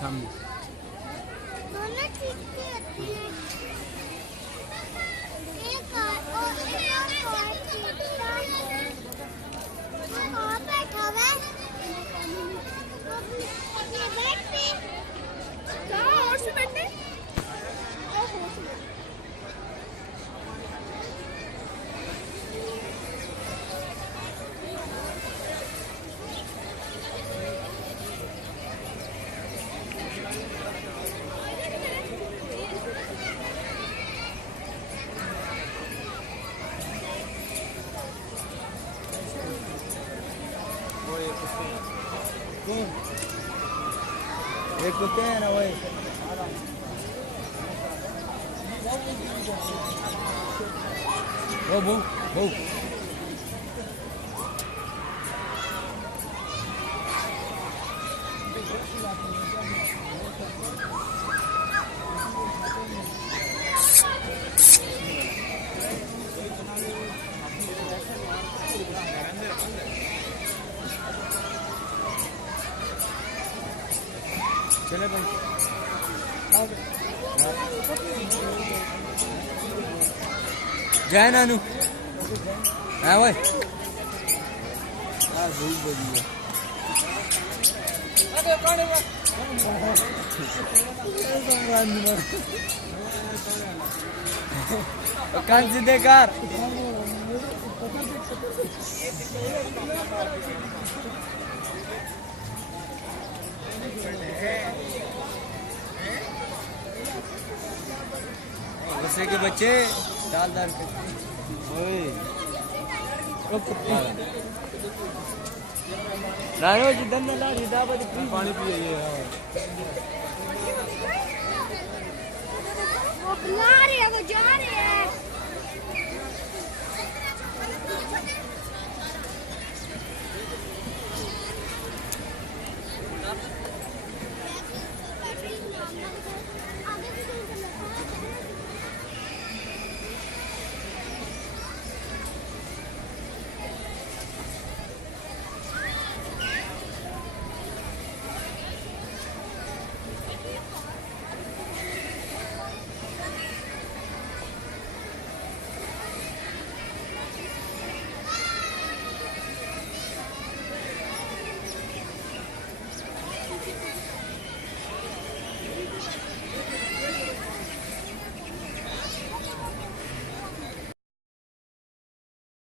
सामने। दोनों ठीक होती है। एक और बैठा हुआ है। ये बेड पे क्या और से बैठे? एक कुत्ते हैं ना वही। वो चले भाई जय नानू है भाई। बहुत बढ़िया। कान सीधे कर। बच्चे के बच्चे डाल डाल के जिधर में ला पानी पिए।